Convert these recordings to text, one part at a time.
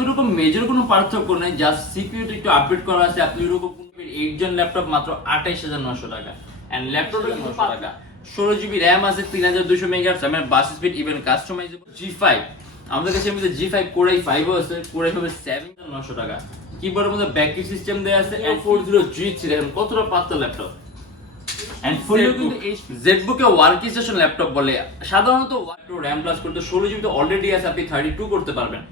ওইরকম মেজর কোনো পার্থক্য নেই জাস্ট সিপিইউটা একটু আপডেট করা আছে। আপনি ওইরকম এইট জন ল্যাপটপ মাত্র আঠাইশ হাজার নশো টাকা। অ্যান্ড ল্যাপটপটা কিন্তু টাকা ষোলো জিবি র্যাম আছে তিন হাজার দুশো megahertz bus speed even customisable G five আমাদের কাছে মধ্যে জি ফাইভ কোরাই ফাইভও আছে কোরাই সেভেন নশো টাকা। কিবোর্ডের মধ্যে সিস্টেম দেওয়া আছে L four zero G three কতটা পাতলা ল্যাপটপ এন্ড ফুলও কিন্তু জেটবুকে ওয়ার্ক স্টেশন ল্যাপটপ বলে সাধারণত র্যাম প্লাস করতে ষোলো জিবি অলরেডি আছে আপনি থার্টি টু করতে পারবেন।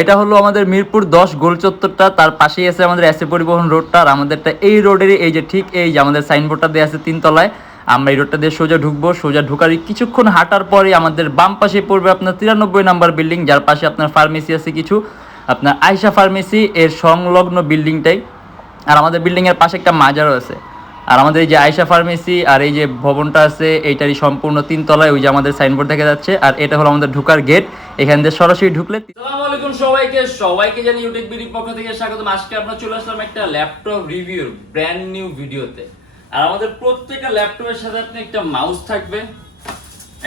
এটা হলো আমাদের মিরপুর দশ গোল চত্বরটা, তার পাশেই আছে আমাদের এসে পরিবহন রোডটা, আর আমাদেরটা এই রোডেরই, এই যে ঠিক এই যে আমাদের সাইনবোর্ডটা দেওয়া আছে তিনতলায়, আমরা এই রোডটা দিয়ে সোজা ঢুকবো, সোজা ঢুকার কিছুক্ষণ হাঁটার পরে আমাদের বাম পাশে পড়বে আপনার তিরানব্বই নাম্বার বিল্ডিং যার পাশে আপনার ফার্মেসি আছে কিছু, আপনার আয়সা ফার্মেসি এর সংলগ্ন বিল্ডিংটাই আর আমাদের বিল্ডিংয়ের পাশে একটা মাজারও আছে। আর আমাদের এই যে আয়সা ফার্মেসি আর এই যে ভবনটা আছে, এইটারই সম্পূর্ণ তিনতলায় ওই যে আমাদের সাইনবোর্ড দেখা যাচ্ছে। আর এটা হলো আমাদের ঢুকার গেট এখান দিয়ে সরাসরি ঢুকলে আলাইকুম সবাইকে। সবাইকে জানি ইউটিউব বিডির পক্ষ থেকে স্বাগতম। আজকে আমরা চলে আসলাম একটা ল্যাপটপ রিভিউ ব্র্যান্ড নিউ ভিডিওতে আর আমাদের প্রত্যেকটা ল্যাপটপের সাথে আপনি একটা মাউস থাকবে,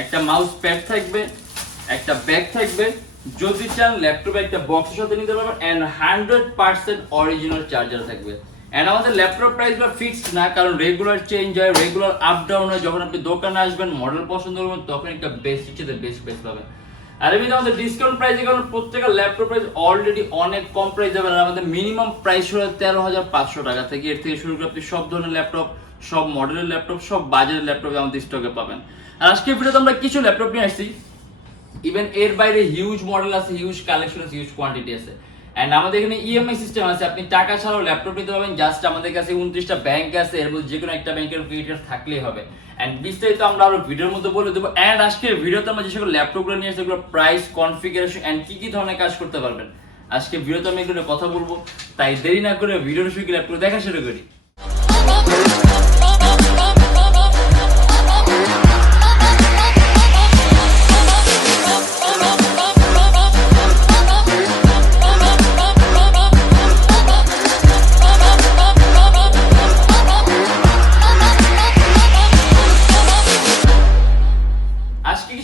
একটা মাউস প্যাড থাকবে, একটা ব্যাগ থাকবে। যদি চান ল্যাপটপে একটা বক্সের সাথে নিতে পারবেন। And hundred percent original charger থাকবে। এন্ড আমাদের ল্যাপটপ প্রাইস বা ফিক্সড না, কারণ রেগুলার চেঞ্জ হয় রেগুলার আপ ডাউন হয়। যখন আপনি দোকানে আসবেন মডেল পছন্দ করবেন, তখন একটা বেস্ট ইচ্ছে বেস্ট বেস্ট পাবেন। আর এমনি আমাদের ডিসকাউন্ট প্রাইসে কারণ প্রত্যেকটা ল্যাপটপ প্রাইস অলরেডি অনেক কম প্রাইস যাবে। আর আমাদের মিনিমাম প্রাইস হলো তেরো হাজার পাঁচশো টাকা থেকে। এর থেকে শুরু করে আপনি সব ধরনের ল্যাপটপ সব মডেলের ল্যাপটপ সব বাজারের ল্যাপটপ আমাদের স্টকে পাবেন। আর আজকে ভিডিওতে আমরা কিছু ল্যাপটপ নিয়ে আসছি। ইভেন এর বাইরে হিউজ মডেল আছে হিউজ কালেকশন আছে হিউজ কোয়ান্টিটি আছে। এন্ড আমাদের এখানে ইএমআই সিস্টেম আছে। আপনি টাকা ছাড়াও ল্যাপটপ নিতে পারবেন। জাস্ট আমাদের কাছে উনত্রিশটা ব্যাংক আছে। এর মধ্যে যে কোনো একটা ব্যাংকের ক্রেডিট থাকলেই হবে। এন্ড বিস্তারিত আমরা আরও ভিডিওর মধ্যে বলে দেবো। এন্ড আজকের ভিডিওতে আমরা যে সকল ল্যাপটপগুলো নিয়ে সেগুলো প্রাইস কনফিগারেশন এন্ড কি কি ধরনের কাজ করতে পারবেন। আজকে ভিডিওতে আমি এগুলো কথা বলব। তাই দেরি না করে ভিডিওর শুরু ল্যাপটপ দেখা শুরু করি।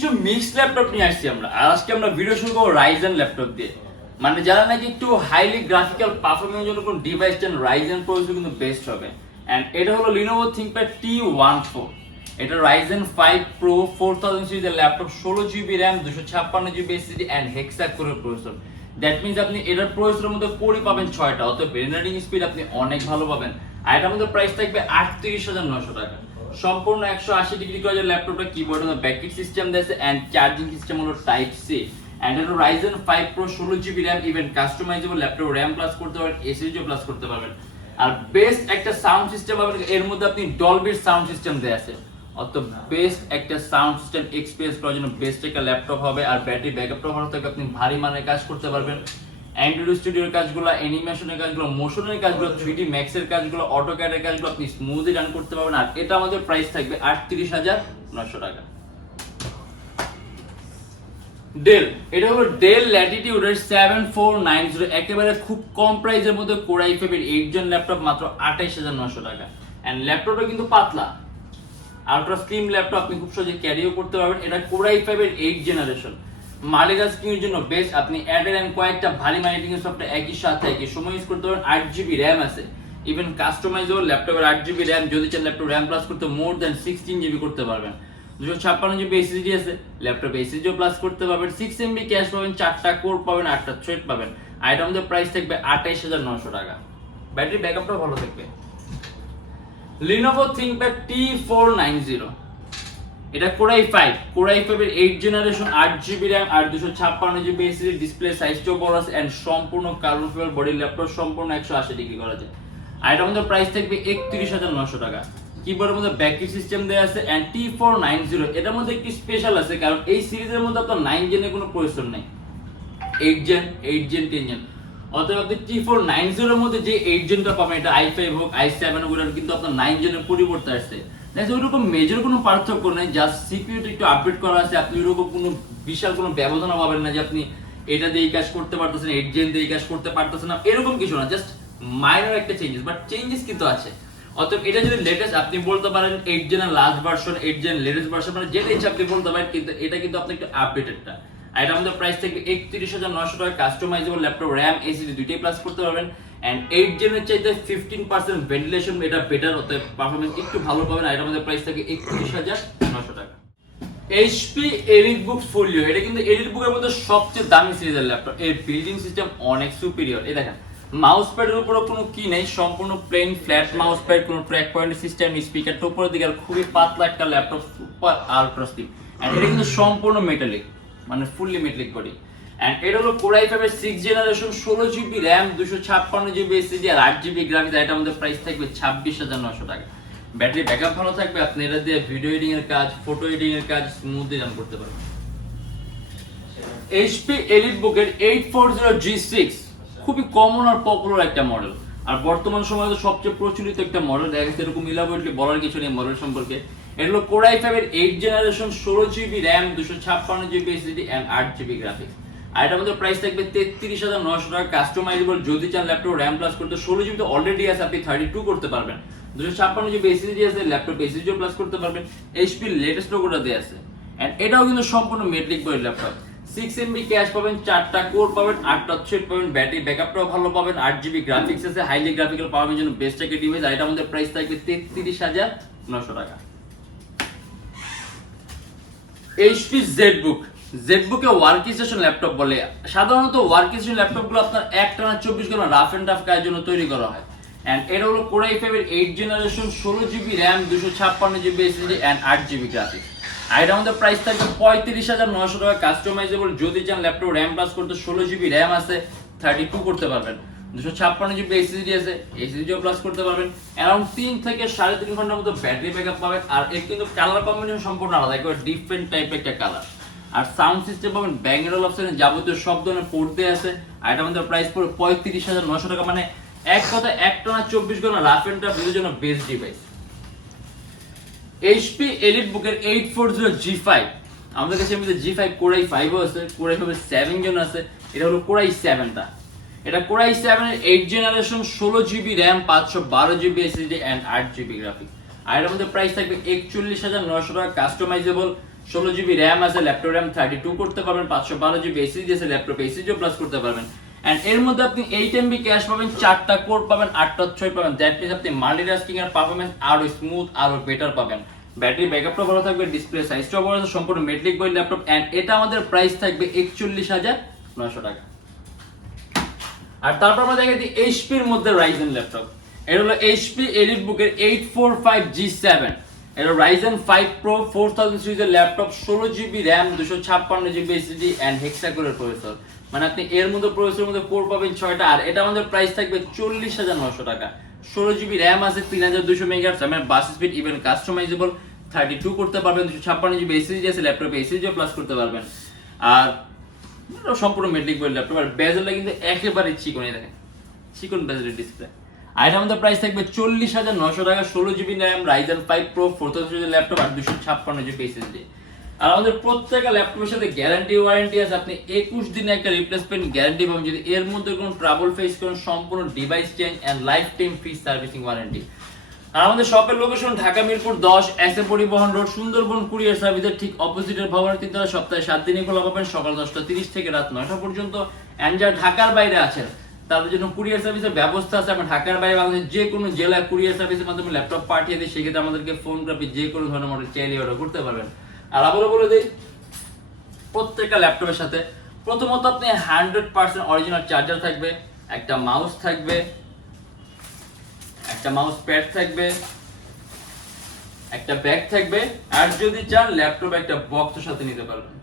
কিছু মিক্স ল্যাপটপ নিয়ে আসছি আমরা। আর আজকে আমরা ভিডিও শুরু করব রাইজেন ল্যাপটপ দিয়ে। মানে যারা নাকি একটু হাইলি গ্রাফিক্যাল পারফরমেন্স জন্য কোন ডিভাইস চান রাইজেন প্রসেসর কিন্তু বেস্ট হবে। এন্ড এটা হলো Lenovo ThinkPad T one four এটা Ryzen five pro four thousand সিরিজের ল্যাপটপ ষোলো জিবি র্যাম দুশো ছাপ্পান্ন জিবি এসিডি অ্যান্ড হেক্সা করে প্রসেসর দ্যাট মিনস আপনি এটার প্রসেসরের মধ্যে কোরই পাবেন ছয়টা, অতএব রেনারিং স্পিড আপনি অনেক ভালো পাবেন। আর এটার মধ্যে প্রাইস থাকবে আটত্রিশ হাজার নশো টাকা। সম্পূর্ণ একশো আশি ডিগ্রি করে ল্যাপটপটা কিবোর্ড হলো ব্যাটারি সিস্টেম দিয়েছে এন্ড চার্জিং সিস্টেম হলো টাইপ সি এন্ড হলো রাইজেন ফাইভ প্রো ষোলো GB RAM even customisable laptop RAM plus করতে পারবেন এসএসডিও প্লাস করতে পারবেন। আর বেস্ট একটা সাউন্ড সিস্টেম পাবেন এর মধ্যে আপনি ডলবির সাউন্ড সিস্টেম দেয়া আছে। অত বেস্ট একটা সাউন্ড সিস্টেম এক্সপিরিয়েন্স করার জন্য বেস্ট একটা ল্যাপটপ হবে, আর ব্যাটারি ব্যাকআপটা ভালো থাকবে, আপনি ভারী মানের কাজ করতে পারবেন। অ্যান্ড্রয়েড স্টুডিওর কাজগুলো অ্যানিমেশনের কাজগুলো মোশনের কাজগুলো থ্রি ডি ম্যাক্সের কাজগুলো অটোক্যাডের কাজগুলো আপনি স্মুথলি রান করতে পারবেন। আর এটা আমাদের প্রাইস থাকবে আটত্রিশ হাজার নশো টাকা। ডেল এটা হলো ডেল ল্যাটিটিউডের সেভেন ফোর নাইন জিরো একেবারে খুব কম প্রাইসের মধ্যে কোরাই ফাইভের এইট জন ল্যাপটপ মাত্র আঠাইশ হাজার নশো টাকা। অ্যান্ড ল্যাপটপটা কিন্তু পাতলা। আলট্রা স্লিম ল্যাপটপ আপনি খুব সহজে ক্যারিও করতে পারবেন। এটা কোরাই ফাইভের এইট জেনারেশন মালিকা স্ক্রিনের জন্য বেস্ট আপনি অ্যাডের অ্যান্ড কয়েকটা ভারী মাইটিং সফটওয়্যার একই সাথে একই সময় ইউজ করতে পারবেন আট জিবি র্যাম আছে। ইভেন কাস্টমাইজেবল ল্যাপটপের আট জিবি র্যাম যদি চান ল্যাপটপ র্যাম প্লাস করতে মোর দেন সিক্সটিন জিবি করতে পারবেন। দুশো ছাপ্পান্ন জিবি এসএসডি আছে ল্যাপটপ এসএসডিও প্লাস করতে পারবেন। সিক্স এমবি ক্যাশ পাবেন, চারটা কোর পাবেন, আটটা থ্রেড পাবেন। এটা প্রাইস থাকবে আঠাইশ হাজার নশো টাকা। ব্যাটারি ব্যাকআপটাও ভালো থাকবে। Lenovo ThinkPad T four nine zero এটা core i five core i ফাইভের এইট জেনারেশন আট জিবি র্যাম আর দুশো ছাপ্পান্ন জিবি এসিডি ডিসপ্লে সাইজটাও বড় আছে অ্যান্ড সম্পূর্ণ কার্বন ফাইবার বডি ল্যাপটপ সম্পূর্ণ একশো আশি ডিগ্রি করা যায়। আর এটার মধ্যে প্রাইস থাকবে একত্রিশ হাজার নশো টাকা। কিবোর্ডের মধ্যে ব্যাটারি সিস্টেম দেওয়া আছে and T four nine zero এটার মধ্যে একটি স্পেশাল আছে, কারণ এই সিরিজের মধ্যে আপনার নাইন জেনের কোনো প্রয়োজন নেই। Eight gen eight gen ten gen অতএব আপনি টি ফোর নাইন জিরোর মধ্যে যে এইট জেনটা পাবেন, এটা আই ফাইভ হোক আই সেভেন হোক কিন্তু আপনার নাইন জেনের পরিবর্তে আসছে। দেখো ওইরকম মেজর কোনো পার্থক্য নেই জাস্ট সিপিইউটা একটু আপডেট করা আছে, আপনি ওইরকম কোনো বিশাল কোনো ব্যবধান পাবেন না যে আপনি এটা দিয়ে কাজ করতে পারতেছেন এইট জেন দিয়ে কাজ করতে পারতেছেন না, এরকম কিছু না জাস্ট মাইনর একটা চেঞ্জেস বাট চেঞ্জেস কিন্তু আছে। অতএব এটা যদি লেটেস্ট আপনি বলতে পারেন eight জেনের last version eight gen latest version মানে যেটা ইচ্ছা আপনি বলতে পারেন, কিন্তু এটা কিন্তু আপনি একটু আপডেটেডটা আর এটা আমাদের প্রাইস থেকে একত্রিশ হাজার নশো টাকা কাস্টমাইজেবল ল্যাপটপ র্যাম এসিডি দুইটাই প্লাস করতে পারবেন। অ্যান্ড এইট জেনের চাইতে ফিফটিন পার্সেন্ট ভেন্টিলেশন এটা বেটার অতএব পারফরমেন্স একটু ভালো পাবেন। আর এটা আমাদের প্রাইস থেকে একত্রিশ হাজার নশো টাকা। এইচপি এলিট বুক ফোলিও এটা কিন্তু এলিট বুকের মধ্যে সবচেয়ে দামি সিরিজের ল্যাপটপ। এর বিল্ডিং সিস্টেম অনেক সুপিরিয়র এই দেখেন মাউস প্যাডের উপরে কোনো কি নেই, সম্পূর্ণ প্লেন ফ্ল্যাট মাউস প্যাড কোনো ট্র্যাক পয়েন্ট সিস্টেম স্পিকারটা উপরের দিকে আর খুবই পাতলা একটা laptop super ultra slim and এটা কিন্তু সম্পূর্ণ মেটালিক মানে ফুললি মেটালিক বডি এন্ড এটা হলো কোরাই ফাইভের সিক্স জেনারেশন ষোলো জিবি র্যাম দুশো ছাপ্পান্ন জিবি এসএসডি আর আট জিবি গ্রাফিক্স এটা আমাদের প্রাইস থাকবে ছাব্বিশ হাজার নশো টাকা। ব্যাটারি ব্যাকআপ ভালো থাকবে, আপনি এটা দিয়ে ভিডিও এডিটিং এর কাজ ফটো এডিটিং এর কাজ স্মুথলি রান করতে পারবেন। এইচপি এলিট বুকের eight four zero G six খুবই কমন আর পপুলার একটা মডেল আর বর্তমান সময়ে তো সবচেয়ে প্রচলিত একটা মডেল দেখা গেছে এরকম ইলাবোরেটলি বলার কিছু নেই মডেল সম্পর্কে। এটা হলো কোরাই ফাইভের এইট জেনারেশন ষোলো জিবি র্যাম দুশো ছাপ্পান্ন জিবি এসএসডি অ্যান্ড আট জিবি গ্রাফিক্স আর এটা আমাদের প্রাইস থাকবে তেত্রিশ হাজার নশো টাকা কাস্টমাইজেবল যদি চান ল্যাপটপ র্যাম প্লাস করতে ষোলো জিবি তো অলরেডি আছে, আপনি থার্টি টু করতে পারবেন। দুশো ছাপ্পান্ন জিবি আছে ল্যাপটপ প্লাস করতে পারবেন। এইচপি লেটেস্ট আছে। এন্ড এটাও কিন্তু সম্পূর্ণ metric laptop six MB cache পাবেন, চারটা কোর পাবেন, আটটা থ্রেড পাবেন ব্যাটারি ব্যাকআপটাও ভালো পাবেন, আট জিবি গ্রাফিক্স আছে হাইলি গ্রাফিক্যাল পাওয়ার জন্য বেস্ট একটা ডিভাইস আর এটা আমাদের প্রাইস থাকবে তেত্রিশ হাজার নশো টাকা। এইচপি জেডবুক জেডবুকে ওয়ার্ক স্টেশন ল্যাপটপ বলে। সাধারণত ওয়ার্ক স্টেশন ল্যাপটপগুলো আপনার এক টানা চব্বিশ ঘণ্টা রাফ এন্ড টাফ কাজের জন্য তৈরি করা হয়। অ্যান্ড এটা হলো কোরাই ফাইভের এইট জেনারেশন ষোলো জিবি র্যাম দুশো ছাপ্পান্ন জিবি এসএসডি অ্যান্ড আট জিবি গ্রাফিক্স আর এটা আমাদের প্রাইস থাকবে পঁয়ত্রিশ হাজার নশো টাকা কাস্টমাইজেবল যদি চান ল্যাপটপ র্যাম প্লাস করতে ষোলো জিবি র্যাম আছে থার্টি টু করতে পারবেন। দুশো ছাপ্পান্ন জিবি এসএসডি আছে এসএসডিও প্লাস করতে পারবেন। অ্যারাউন্ড তিন থেকে সাড়ে তিন ঘণ্টার মতো ব্যাটারি ব্যাকআপ পাবেন। আর এর কিন্তু কালার কম্বিনেশন সম্পূর্ণ আলাদা, একেবারে ডিফারেন্ট টাইপের একটা কালার আর সাউন্ড সিস্টেম পাবেন ব্যাঙ্গের অপশনে যাবতীয় সব ধরনের দেওয়া আছে। আর এটা আমাদের প্রাইস পড়ে পঁয়ত্রিশ হাজার নশো টাকা। মানে এক কথা এক টানা চব্বিশ ঘণ্টা রাফ এন্ড টাফ জন্য বেস্ট ডিভাইস এইচপি এলিট বুকের eight four zero G five আমাদের কাছে এমনিতে জি ফাইভ কোরাই ফাইভও আছে। কোরাই ফাইভের সেভেন জন আছে। এটা হলো কোরাই সেভেনটা এটা কোরাই সেভেনের এইট জেনারেশন ষোলো জিবি র্যাম পাঁচশো বারো জিবি এসএসডি অ্যান্ড আট জিবি গ্রাফিক্স আর এর মধ্যে প্রাইস থাকবে একচল্লিশ হাজার নশো টাকা কাস্টমাইজেবল ষোলো জিবি র্যাম আছে ল্যাপটপ র্যাম থার্টি টু করতে পারবেন, পাঁচশো বারো জিবি এসএসডি আছে ল্যাপটপ এসএসডিও প্লাস করতে পারবেন। অ্যান্ড এর মধ্যে আপনি এইট এমবি ক্যাশ পাবেন, চারটা কোড পাবেন, আটটা ছয় পাবেন। দ্যাট মিনস আপনি মাল্টিটাস্কিং এর পারফরমেন্স আরও স্মুথ আরও বেটার পাবেন। ব্যাটারি ব্যাকআপটা ভালো থাকবে ডিসপ্লে সাইজটাও ভালো আছে সম্পূর্ণ মেট্রিক বই ল্যাপটপ অ্যান্ড এটা আমাদের প্রাইস থাকবে একচল্লিশ হাজার নশো টাকা। আর তারপর আমরা দেখে দিই এইচপির মধ্যে রাইজেন ল্যাপটপ এটা হলো এইচপি এলিট বুকের eight four five G seven এটা ফাইভ প্রো ফোর থাউজেন্ড সিরিজের ল্যাপটপ ষোলো জিবি র্যাম দুশো ছাপ্পান্ন জিবি এসএসডি অ্যান্ড হেক্সাকোরের প্রসেসর মানে আপনি এর মধ্যে প্রসেসরের মধ্যে কোর পাবেন ছয়টা, আর এটা আমাদের প্রাইস থাকবে চল্লিশ হাজার নশো টাকা। ষোলো জিবি র্যাম আছে তিন হাজার দুশো মেগাহার্টজ আমার bus speed even customizable thirty two করতে পারবেন, দুশো ছাপ্পান্ন জিবি এসএসডি আছে ল্যাপটপে এসএসডিও প্লাস করতে পারবেন। আর সম্পূর্ণ মেট্রিক বই ল্যাপটপ আর বেজেলটা কিন্তু একেবারে চিকনই দেখেন। চিকন বেজেলের ডিসপ্লে আর প্রাইস থাকবে চল্লিশ হাজার নশো টাকা, ষোলো GB RAM Ryzen five pro laptop আর দুশো ছাপ্পান্ন জিবি এসএসডি আর আমাদের প্রত্যেকটা ল্যাপটপের সাথে গ্যারান্টি ওয়ারেন্টি আছে। আপনি একুশ দিনে একটা রিপ্লেসমেন্ট গ্যারান্টি পাবেন যদি এর মধ্যে কোনো ট্রাবল ফেস করেন, সম্পূর্ণ device change and life time free servicing warranty আর আমাদের শপের লোকেশন ঢাকা মিরপুর দশ এস এ পরিবহন রোড, সুন্দরবন কুরিয়ার সার্ভিসের ঠিক অপোজিটের ভবনের তিনতলা সপ্তাহে সাত দিনই খোলা পাবেন সকাল দশটা তিরিশ থেকে রাত নয়টা পর্যন্ত। অ্যান্ড যারা ঢাকার বাইরে আছেন তাদের জন্য কুরিয়ার সার্ভিসের ব্যবস্থা আছে। আমরা ঢাকার বাইরে বাংলাদেশের যে কোনো জেলায় কুরিয়ার সার্ভিসের মাধ্যমে ল্যাপটপ পাঠিয়ে দিই, সেক্ষেত্রে আমাদেরকে ফোন করে যে কোনো ধরনের মডেল চাইলে অর্ডার করতে পারবেন। আর আবারও বলে দিই, প্রত্যেকটা ল্যাপটপের সাথে প্রথমত আপনি হান্ড্রেড পার্সেন্ট অরিজিনাল চার্জার থাকবে, একটা মাউস থাকবে, একটা মাউস প্যাড থাকবে, একটা ব্যাগ থাকবে, আর যদি চান ল্যাপটপ একটা বক্সের সাথে নিতে পারবেন।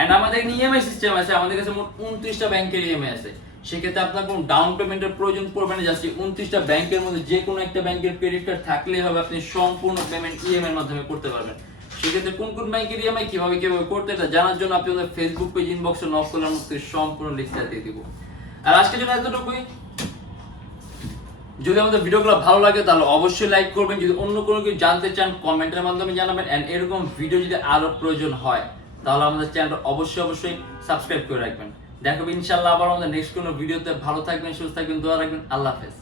এন্ড আমাদের ইএমআই সিস্টেম আছে, আমাদের কাছে মোট উনত্রিশটা ব্যাংকের ইএমআই আছে। সেক্ষেত্রে আপনার কোনো ডাউন পেমেন্টের প্রয়োজন পড়বে না জাস্ট উনত্রিশটা ব্যাংকের মধ্যে যে কোনো একটা ব্যাংকের ক্রেডিট কার্ড থাকলেই হবে, আপনি সম্পূর্ণ পেমেন্ট ইএমআই এর মাধ্যমে করতে পারবেন। সেক্ষেত্রে কোন কোন ব্যাংকের ইএমআই কীভাবে কীভাবে করতে, এটা জানার জন্য আপনি আমাদের ফেসবুক পেজ ইনবক্সে নক করলে আমাদের সম্পূর্ণ লিস্টটা দিয়ে দিব। আর আজকের জন্য এতটুকুই। যদি আমাদের ভিডিওগুলো ভালো লাগে, তাহলে অবশ্যই লাইক করবেন। যদি অন্য কোনো কিছু জানতে চান কমেন্টের মাধ্যমে জানাবেন। এন্ড এরকম ভিডিও যদি আরও প্রয়োজন হয়, তাহলে আমাদের চ্যানেলটা অবশ্যই অবশ্যই সাবস্ক্রাইব করে রাখবেন। দেখো, ইনশাল্লাহ আবার আমাদের নেক্সট কোনো ভিডিওতে ভালো থাকবেন, সুস্থ থাকবেন, দোয়া রাখবেন, আল্লাহ হাফেজ।